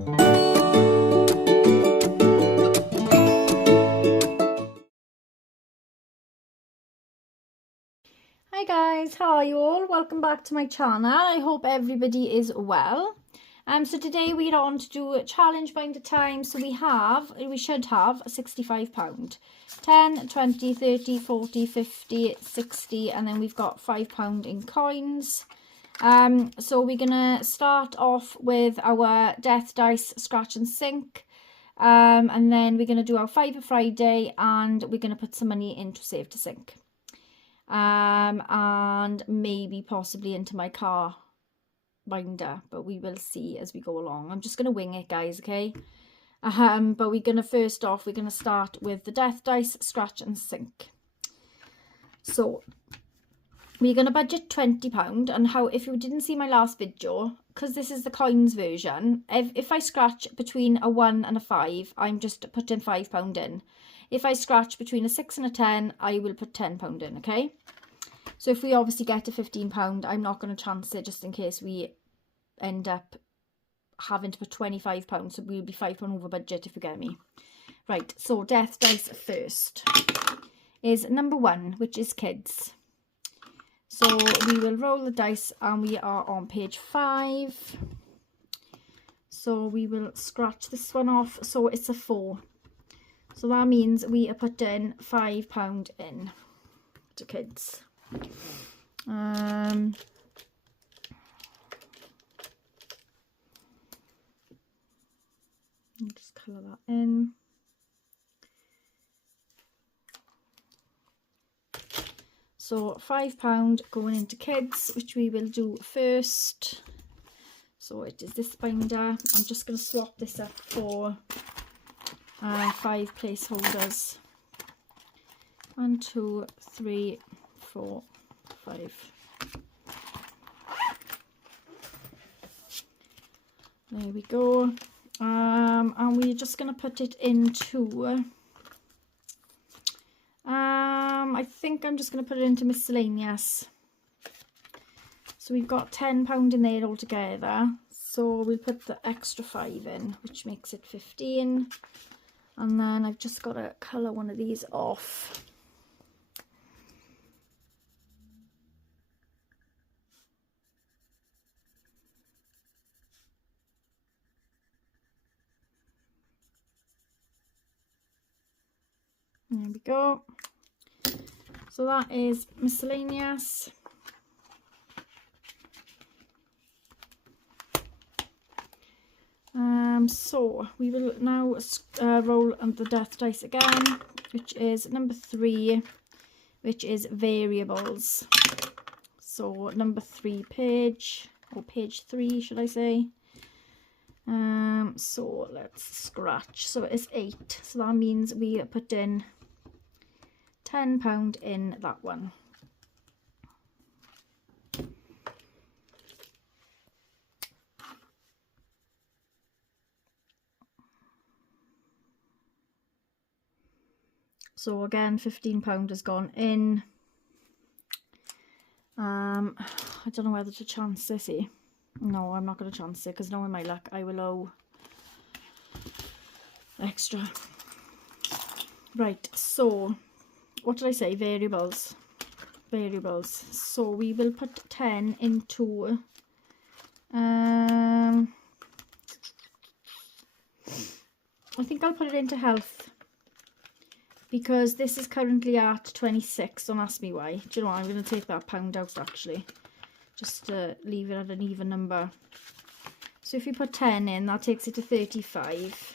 Hi guys, how are you all? Welcome back to my channel. I hope everybody is well. So today we're on to do a challenge binder time. So we should have £65. 10, 20, 30, 40, 50, 60, and then we've got £5 in coins. So we're gonna start off with our Death Dice Scratch and Sink. And then we're gonna do our Fiver Friday, and we're gonna put some money into Save to Sink. And maybe possibly into my car binder, but we will see as we go along. I'm just going to wing it, guys, okay? But we're going to start with the Death Dice Scratch and Sink. So we're going to budget £20, and if you didn't see my last video, because this is the coins version, if I scratch between a 1 and a 5, I'm just putting £5 in. If I scratch between a 6 and a 10, I will put £10 in, okay? So if we obviously get to £15, I'm not going to chance it just in case we end up having to put £25, so we'll be £5 over budget, if you get me. Right, so Death Dice first is number 1, which is kids. So we will roll the dice, and we are on page 5. So we will scratch this one off. So it's a 4. So that means we are putting £5 in to kids. Just colour that in. So £5 going into kids, which we will do first. So it is this binder. I'm just going to swap this up for 5 placeholders. 1, 2, 3, 4, 5. There we go. And we're just going to put it into, I think I'm just going to put it into miscellaneous. So we've got £10 in there altogether. So we'll put the extra 5 in, which makes it 15. And then I've just got to colour one of these off. There we go. So that is miscellaneous. So we will now roll on the Death Dice again, which is number 3, which is variables. So number 3 page, or page 3 should I say. So let's scratch. So it's 8. So that means we put in £10 in that one. So again, £15 has gone in. I don't know whether to chance this. No, I'm not going to chance it, because knowing my luck, I will owe extra. Right, so what did I say? Variables. So we will put 10 into I think I'll put it into health, because this is currently at 26. Don't ask me why. Do you know what? I'm going to take that £1 out actually, just to leave it at an even number. So if you put 10 in, that takes it to 35.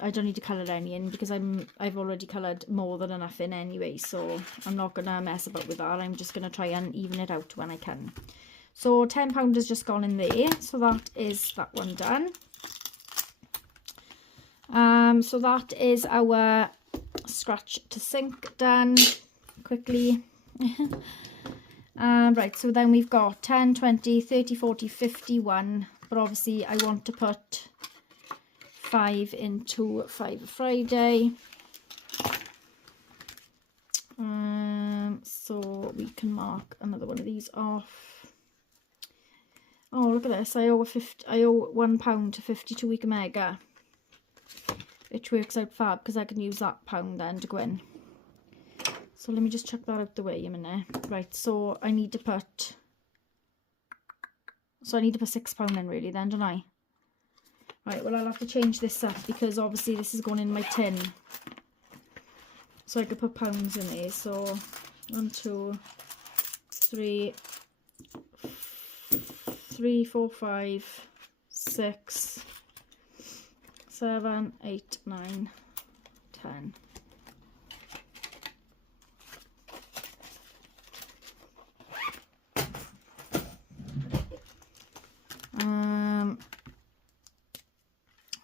I don't need to colour any in, because I've already coloured more than enough in anyway, so I'm not going to mess about with that. I'm just going to try and even it out when I can. So £10 has just gone in there, so that is that one done. So that is our Scratch to Sink done quickly. Right, so then we've got 10, 20, 30, 40, 51, but obviously I want to put 5 into Fiver Friday. So we can mark another one of these off. Oh, look at this. I owe £1 to 52 week Omega, which works out fab because I can use that pound then to go in. So let me just chuck that out the way a minute. Right, so I need to put £6 in really then, don't I? Right, well I'll have to change this up because obviously this is going in my tin. So I could put pounds in there. So 1, 2, 3, 4, 5, 6, 7, 8, 9, 10.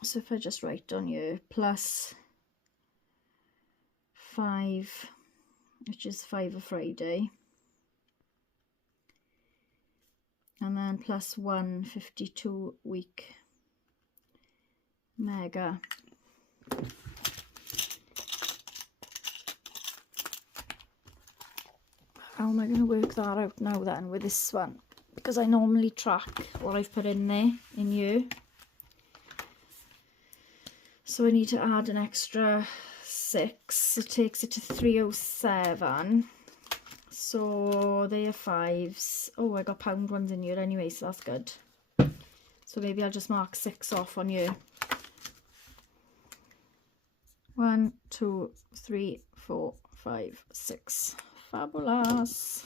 So if I just write on here plus 5, which is 5 a Friday, and then plus 1 52 week Mega. How am I going to work that out now then with this one? Because I normally track what I've put in there in here. So I need to add an extra 6, so it takes it to 307. So they are 5s. Oh, I got pound ones in here anyway, so that's good. So maybe I'll just mark 6 off on here. 1, 2, 3, 4, 5, 6. Fabulous.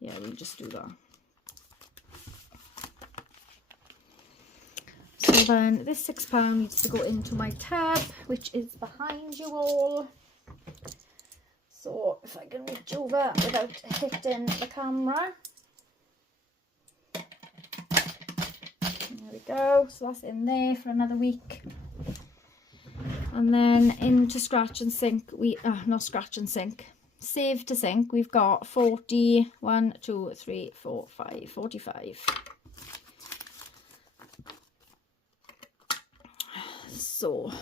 Yeah, we'll just do that. So then this £6 needs to go into my tab, which is behind you all. So if I can reach over without hitting the camera. There we go. So that's in there for another week. And then into Scratch and Sync, not Scratch and Sync, Save to Sync, we've got 40, 1, 2, 3, 4, 5, 45. So,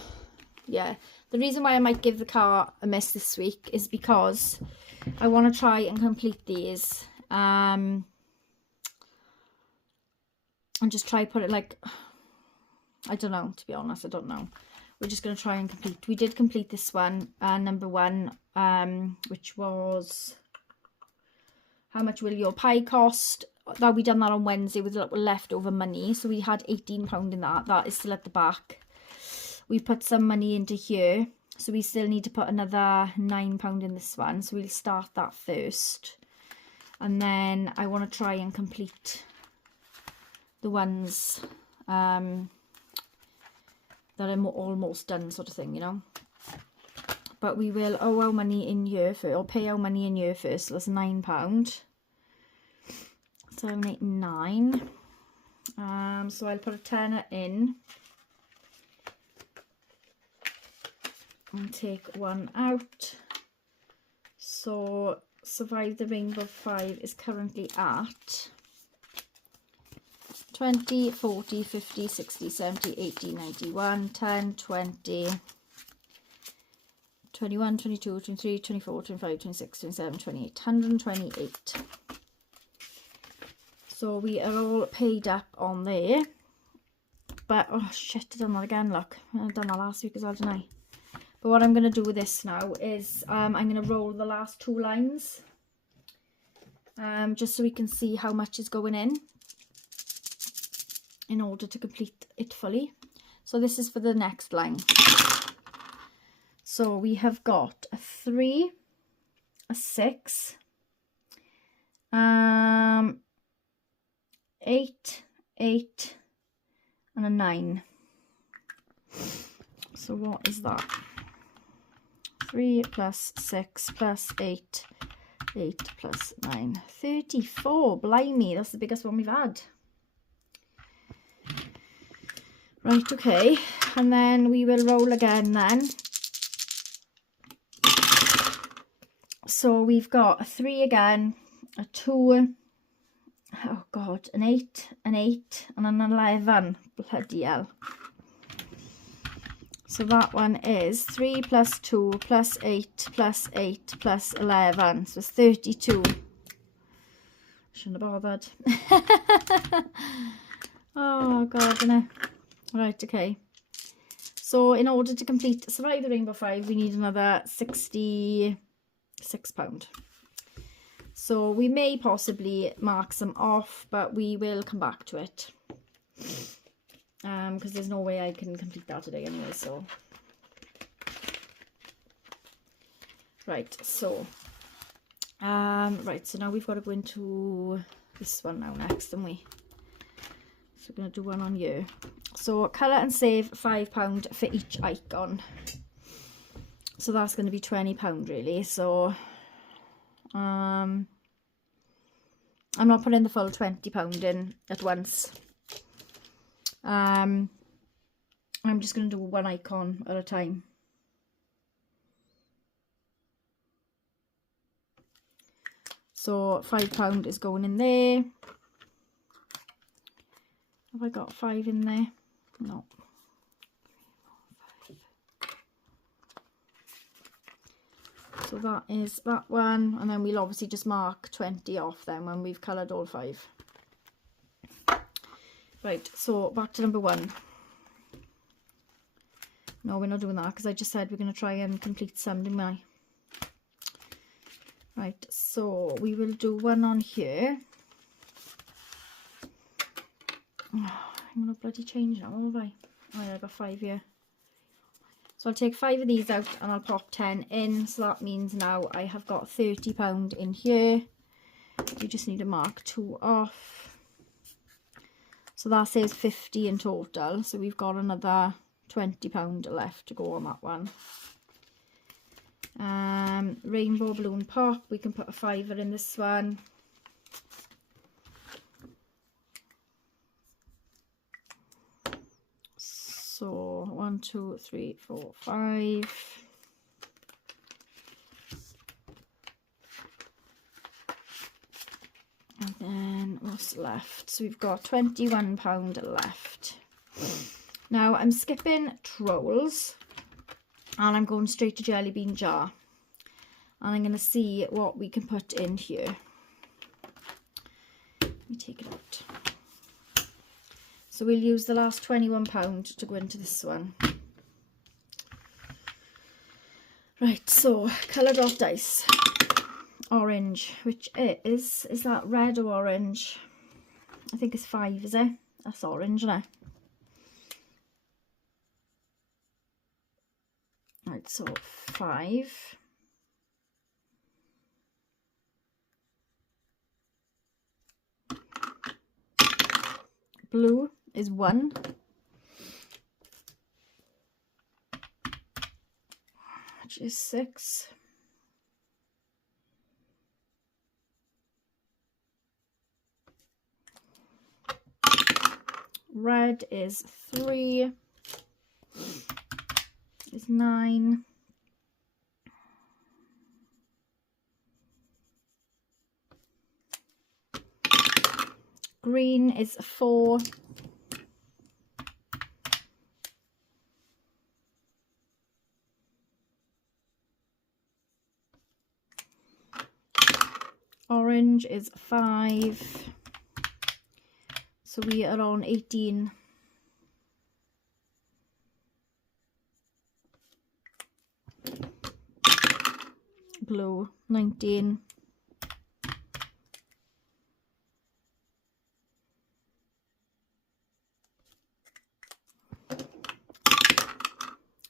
yeah, the reason why I might give the car a miss this week is because I want to try and complete these. And just try put it like, I don't know, to be honest, I don't know. We're just going to try and complete. We did complete this one, number 1, which was how much will your pie cost? That we done that on Wednesday with leftover money. So we had £18 in that. That is still at the back. We put some money into here. So we still need to put another £9 in this one. So we'll start that first. And then I want to try and complete the ones that are almost done, sort of thing, you know. But we will owe our money in here first, or pay our money in here first. So that's £9. 7, 8, 9. So I'll put a tenner in and take 1 out. So Survive the Rainbow 5 is currently at 20, 40, 50, 60, 70, 80, 91, 10, 20, 21, 22, 23, 24, 25, 26, 27, 28, 128. So we are all paid up on there. But, oh shit, I've done that again, look. I've done that last week as well, didn't I? But what I'm going to do with this now is I'm going to roll the last 2 lines. Just so we can see how much is going in order to complete it fully. So this is for the next line. So we have got a 3, a 6, 8, 8, and a 9. So what is that? 3 plus 6 plus 8, 8 plus 9, 34. Blimey, that's the biggest one we've had. Right, okay, and then we will roll again then. So we've got a 3 again, a 2, oh god, an 8, an 8, and an 11. Bloody hell. So that one is 3 plus 2 plus 8 plus 8 plus 11. So it's 32. Shouldn't have bothered. Oh god, innit? Right, okay. So in order to complete Survive the Rainbow 5, we need another £66. So we may possibly mark some off, but we will come back to it. Because there's no way I can complete that today anyway, so. Right, so. Right, so now we've got to go into this one now next, don't we? So we're going to do one on you. So colour and save £5 for each icon. So that's going to be £20 really. So I'm not putting the full £20 in at once. I'm just going to do one icon at a time. So £5 is going in there. Have I got 5 in there? No. 3, 4, 5. So that is that one, and then we'll obviously just mark 20 off then when we've coloured all 5. Right, so back to number 1. No, we're not doing that because I just said we're going to try and complete some, didn't I? Right, so we will do one on here. Oh, I'm going to bloody change now, have I? Oh yeah, I got 5 here. So I'll take 5 of these out and I'll pop 10 in. So that means now I have got £30 in here. We just need to mark 2 off. So that says 50 in total. So we've got another £20 left to go on that one. Rainbow balloon pop, we can put a £5 in this one. So 1, 2, 3, 4, 5. And then what's left? So we've got £21 left. Now I'm skipping trolls and I'm going straight to jelly bean jar. And I'm going to see what we can put in here. Let me take it out. So we'll use the last £21 to go into this one. Right, so coloured off dice. Orange, which is that red or orange? I think it's 5, is it? That's orange, isn't it? Right, so 5. Blue is 1. Which is 6. Red is 3. Is 9. Green is 4. Orange is 5. So we are on 18. Blue, 19.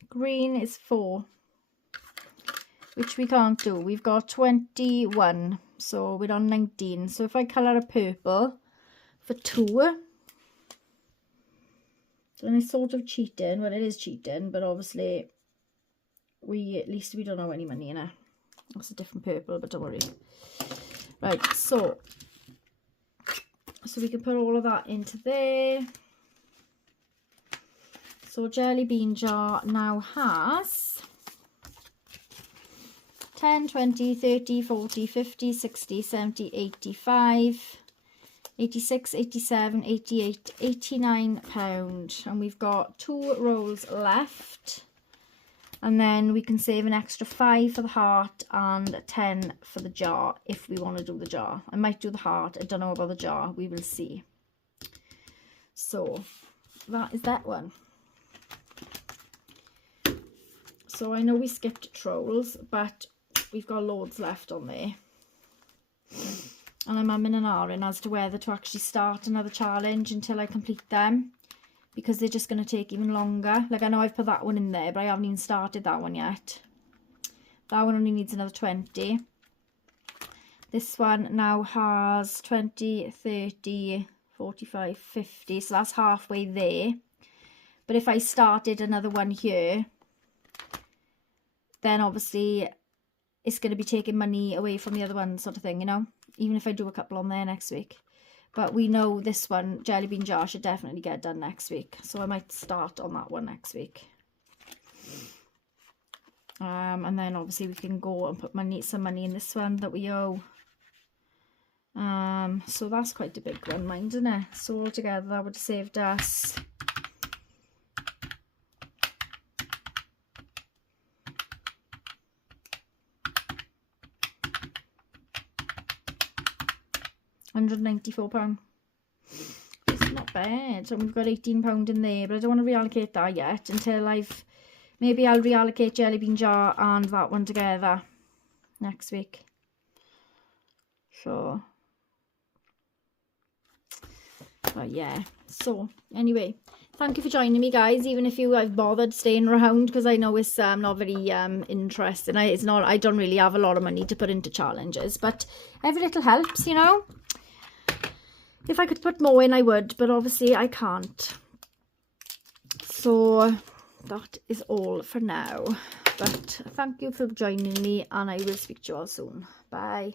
Green is 4, which we can't do. We've got 21, so we're on 19. So if I colour a purple for 2, then it's sort of cheating. Well, it is cheating, but obviously at least we don't owe any money in it. That's a different purple, but don't worry. Right, so we can put all of that into there. So jelly bean jar now has 10, 20, 30, 40, 50, 60, 70, 85, 86, 87, 88, 89 pound. And we've got 2 rolls left. And then we can save an extra 5 for the heart and 10 for the jar if we want to do the jar. I might do the heart. I don't know about the jar. We will see. So that is that one. So I know we skipped trolls, but we've got loads left on there. And I'm umming and ahhing as to whether to actually start another challenge until I complete them, because they're just going to take even longer. Like, I know I've put that one in there, but I haven't even started that one yet. That one only needs another 20. This one now has 20, 30, 45, 50. So that's halfway there. But if I started another one here, then obviously it's going to be taking money away from the other one, sort of thing, you know, even if I do a couple on there next week. But we know this one, Jelly Bean Jar, should definitely get done next week. So I might start on that one next week. And then obviously we can go and put some money in this one that we owe. So that's quite a big one, mind, isn't it? So altogether that would have saved us £194. It's not bad. So we've got £18 in there, but I don't want to reallocate that yet until maybe I'll reallocate Jelly Bean Jar and that one together next week. So, but yeah. So anyway, thank you for joining me, guys, even if you have bothered staying around, because I know it's not very interesting. I don't really have a lot of money to put into challenges, but every little helps, you know. If I could put more in, I would, but obviously I can't. So that is all for now. But thank you for joining me, and I will speak to you all soon. Bye.